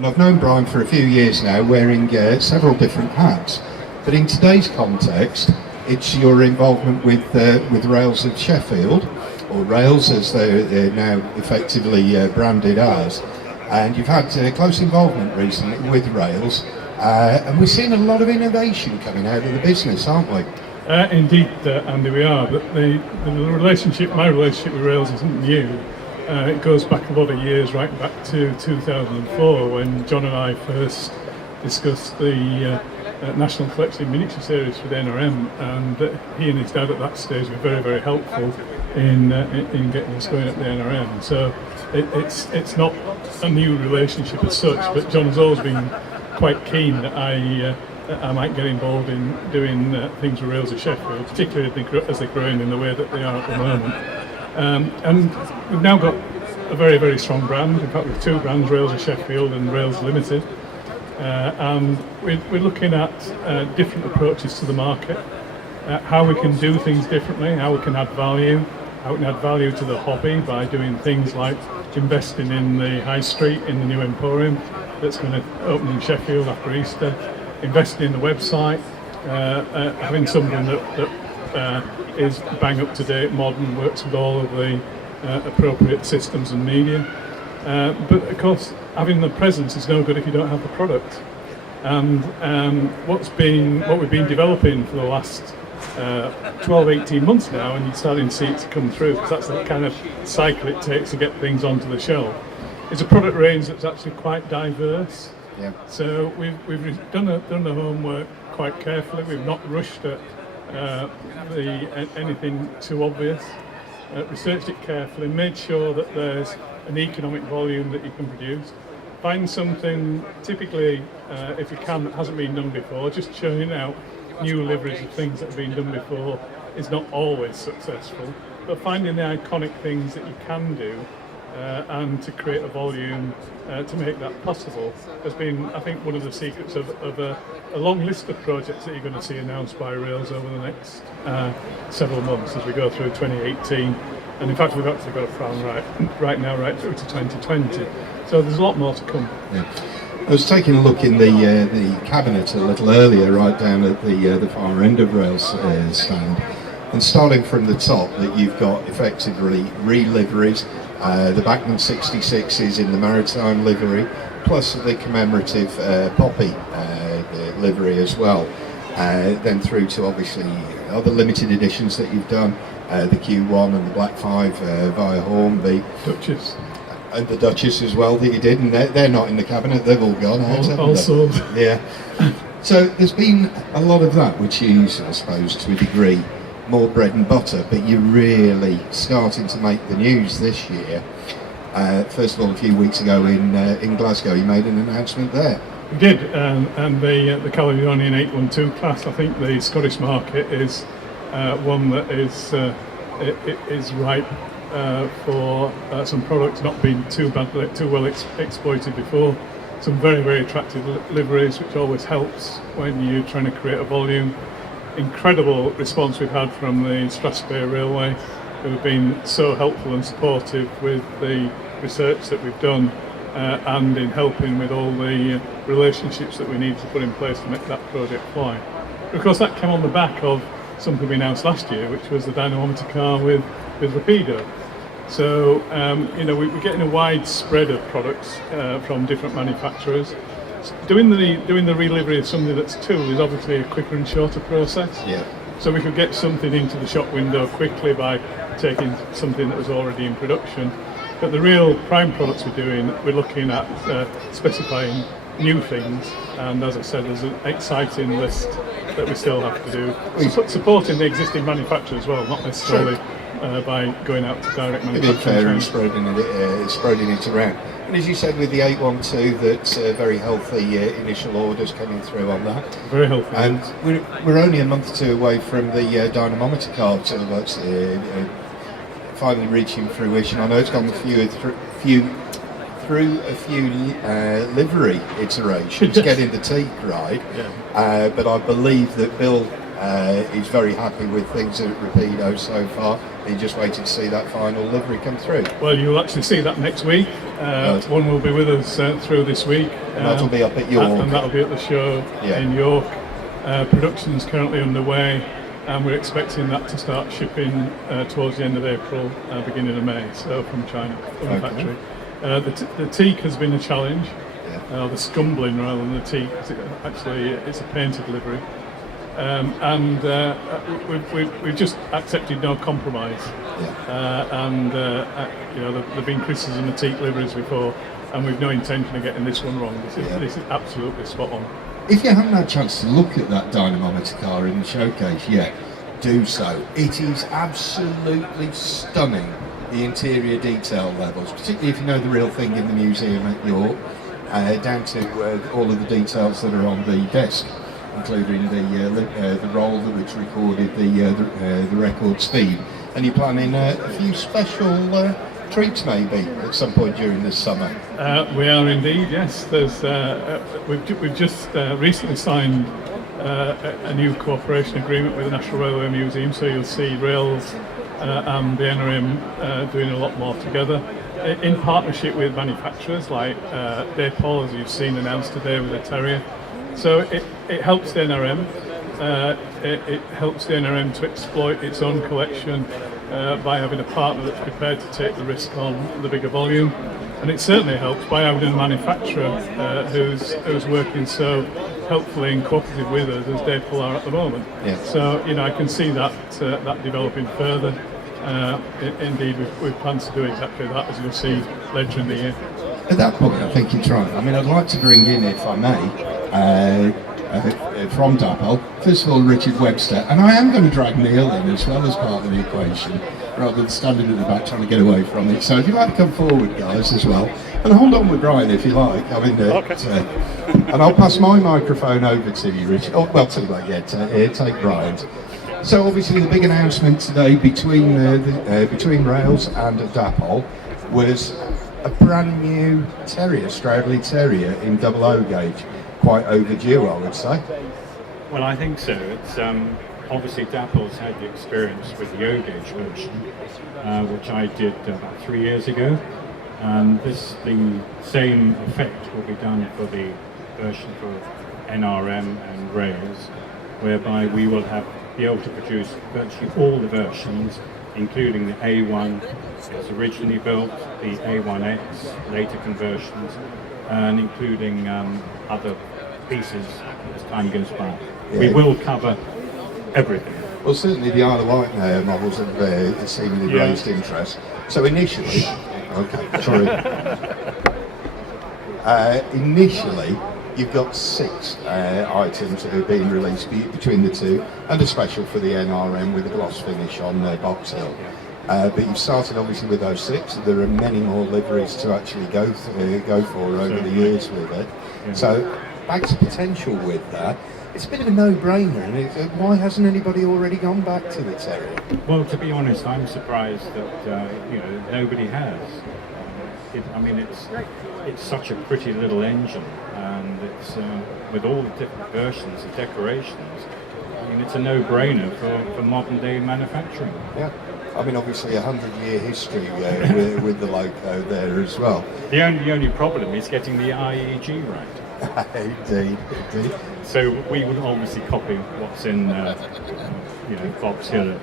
And I've known Brian for a few years now, wearing several different hats. But in today's context, it's your involvement with Rails of Sheffield, or Rails as they're now effectively branded as. And you've had close involvement recently with Rails, and we're seeing a lot of innovation coming out of the business, aren't we? Indeed, Andy, we are. But my relationship with Rails isn't new. It goes back a lot of years, right back to 2004, when John and I first discussed the National Collection Miniature Series with NRM, and he and his dad at that stage were very, very helpful in getting us going at the NRM. So it's not a new relationship as such, but John has always been quite keen that I might get involved in doing things with Rails of Sheffield, particularly as they're growing in the way that they are at the moment. And we've now got a very, very strong brand. In fact, we have two brands, Rails of Sheffield and Rails Limited. And we're looking at different approaches to the market, how we can do things differently, how we can add value, how we can add value to the hobby by doing things like investing in the high street, in the new emporium that's going to open in Sheffield after Easter, investing in the website, having something that is bang up to date, modern, works with all of the appropriate systems and media. But of course, having the presence is no good if you don't have the product. And what we've been developing for the last 12-18 months now, and you're starting to see it come through, because that's the kind of cycle it takes to get things onto the shelf, is a product range that's actually quite diverse. Yeah. So we've done the homework quite carefully. We've not rushed at anything too obvious. Researched it carefully, made sure that there's an economic volume that you can produce. Find something, typically, if you can, that hasn't been done before. Just churning out new liveries of things that have been done before is not always successful. But finding the iconic things that you can do and to create a volume to make that possible has been, I think, one of the secrets of a long list of projects that you're going to see announced by Rails over the next several months as we go through 2018. And in fact, we've actually got a plan right now, right through to 2020. So there's a lot more to come. Yeah. I was taking a look in the cabinet a little earlier, right down at the far end of Rails stand, and starting from the top, that you've got effectively re-liveries. The Bachmann 66 is in the maritime livery, plus the commemorative Poppy livery as well. Then through to obviously other limited editions that you've done, the Q1 and the Black 5 via Hornby. Duchess. And the Duchess as well that you did, and they're not in the cabinet, they've all gone out. All sold. Yeah. So there's been a lot of that, which is, I suppose, to a degree, more bread and butter, but you're really starting to make the news this year. First of all, a few weeks ago in Glasgow, you made an announcement there. We did, and the Caledonian 812 class, I think the Scottish market is one that is ripe for some products not being too well exploited before. Some very, very attractive liveries, which always helps when you're trying to create a volume. Incredible response we've had from the Strathspey Railway, who have been so helpful and supportive with the research that we've done and in helping with all the relationships that we need to put in place to make that project fly. Of course, that came on the back of something we announced last year, which was the dynamometer car with Rapido. So we're getting a wide spread of products from different manufacturers. Doing the re-livery of something that's tool is obviously a quicker and shorter process. Yeah. So we could get something into the shop window quickly by taking something that was already in production. But the real prime products we're looking at specifying new things. And as I said, there's an exciting list that we still have to do. Supporting the existing manufacturer as well, not necessarily by going out to direct manufacturing. And spreading it around. And as you said with the 812, that's very healthy initial orders coming through on that. Very healthy. And we're only a month or two away from the dynamometer card, so that's finally reaching fruition. I know it's gone through a few livery iterations, getting the teak right. Yeah. But I believe that Bill He's very happy with things at Rapido so far. He just waited to see that final livery come through. Well, you'll actually see that next week. Right. One will be with us through this week. And that'll be up at York. And that'll be at the show in York. Production's currently underway, and we're expecting that to start shipping towards the end of April, beginning of May, so from China, from the factory. The teak has been a challenge, the scumbling rather than the teak, because it's a painted livery. We've just accepted no compromise. There've been criticism of teak liveries before, and we've no intention of getting this one wrong. This is absolutely spot on. If you haven't had a chance to look at that dynamometer car in the showcase yet, do so. It is absolutely stunning, the interior detail levels, particularly if you know the real thing in the museum at York, down to all of the details that are on the desk, including the roll which recorded the record speed. And you're planning a few special treats maybe at some point during this summer. We are indeed, yes. We've just recently signed a new cooperation agreement with the National Railway Museum, so you'll see Rails and the NRM doing a lot more together in partnership with manufacturers like Dapol, as you've seen announced today with the Terrier. So it helps the NRM. It helps the NRM to exploit its own collection by having a partner that's prepared to take the risk on the bigger volume, and it certainly helps by having a manufacturer who's working so helpfully and cooperative with us as Dapol are at the moment. So I can see that developing further. Indeed, we've plans to do exactly that, as you'll see later in the year. At that point, I think you're right. I mean, I'd like to bring in, if I may, from Dapol, first of all, Richard Webster, and I am going to drag Neil in as well as part of the equation, rather than standing at the back trying to get away from it. So if you'd like to come forward, guys, as well, and hold on with Brian if you like. I mean, and I'll pass my microphone over to you, Richard. Oh, well, too late yet. Take Brian's. So obviously, the big announcement today between Rails and Dapol was a brand new Terrier, Stradley Terrier in 00 gauge. Quite overdue, I would say. Well, I think so. It's obviously Dapol's had the experience with the O-gauge version, which I did about 3 years ago. The same effect will be done for the version for NRM and Rails, whereby we will be able to produce virtually all the versions, including the A1 as originally built, the A1X, later conversions, and including other pieces as time goes by. We will cover everything. Well, certainly the Isle of Wight models have seemingly raised interest. So initially, initially you've got 6 items that are being released between the two, and a special for the NRM with a gloss finish on Box Hill. But you've started obviously with those 6. There are many more liveries to actually go for over the years with it. So back to potential with that. It's a bit of a no-brainer, and why hasn't anybody already gone back to the Terrier? Well, to be honest, I'm surprised that nobody has. It's such a pretty little engine, and it's with all the different versions and decorations. It's a no-brainer for modern-day manufacturing. Yeah. I mean, obviously a 100-year history with the loco there as well. The only problem is getting the IEG right. Indeed. So we would obviously copy what's in Box Hill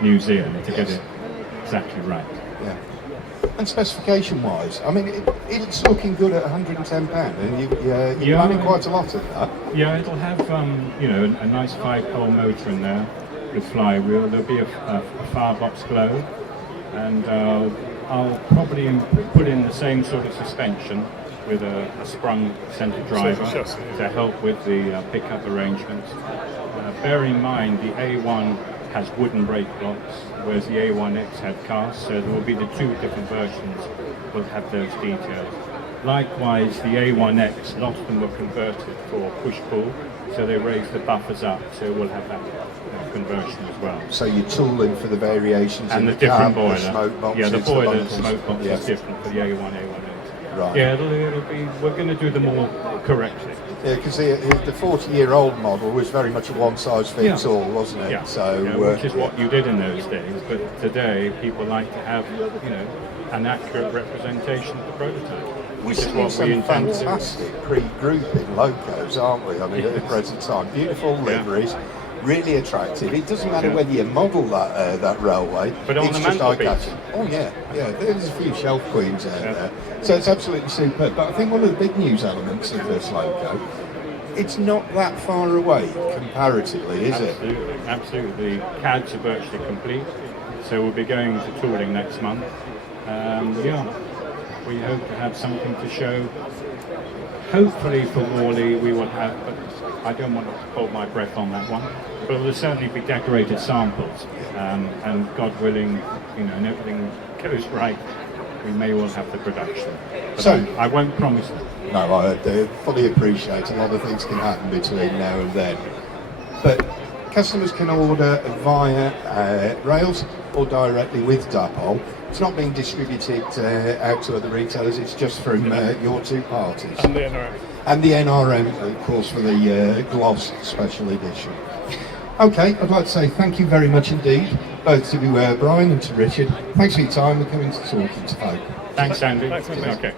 Museum to get it exactly right. Yeah. And specification-wise, I mean, it's looking good at £110, and you're planning quite a lot of that. Yeah, it'll have a nice 5-pole motor in there with flywheel. There'll be a firebox glow, and I'll probably put in the same sort of suspension with a sprung centre driver to help with the pickup arrangements. Bear in mind the A1 has wooden brake blocks, whereas the A1X had cast, so there will be the 2 different versions will have those details. Likewise, the A1X, a lot of them were converted for push-pull, so they raised the buffers up, so we'll have that conversion as well. So you're tooling for the variations and in the different cab, boiler. The smoke boxes, the boiler and smoke box is different for the A1, A1X. Right. Yeah, it'll be. We're going to do them all correctly. Yeah, because the 40-year-old model was very much a one-size-fits-all, wasn't it? Yeah. So, Yeah, which is what you did in those days. But today, people like to have, an accurate representation of the prototype. we're Which is seeing what we some intend to do. fantastic pre-grouping logos, aren't we? I mean, at the present time, beautiful liveries, really attractive. It doesn't matter whether you model that railway, But on it's the just mantelpiece. eye-catching. Oh yeah. There's a few shelf queens out there, so it's absolutely superb. But I think one of the big news elements of this logo, it's not that far away comparatively, is it? Absolutely. The CADs are virtually complete, so we'll be going to tooling next month. We hope to have something to show. Hopefully for Morley we will have, but I don't want to hold my breath on that one. But there will certainly be decorated samples, and God willing, and everything goes right, we may well have the production. But So- I won't promise that. No, I fully appreciate a lot of things can happen between now and then. But customers can order via Rails or directly with Dapol. It's not being distributed out to other retailers, it's just from your two parties. And the NRM. And the NRM, of course, for the Gloss Special Edition. Okay, I'd like to say thank you very much indeed, both to Brian and to Richard. Thanks for your time and coming to talking to folk. Thanks, Andy. Thanks, Andy. Okay.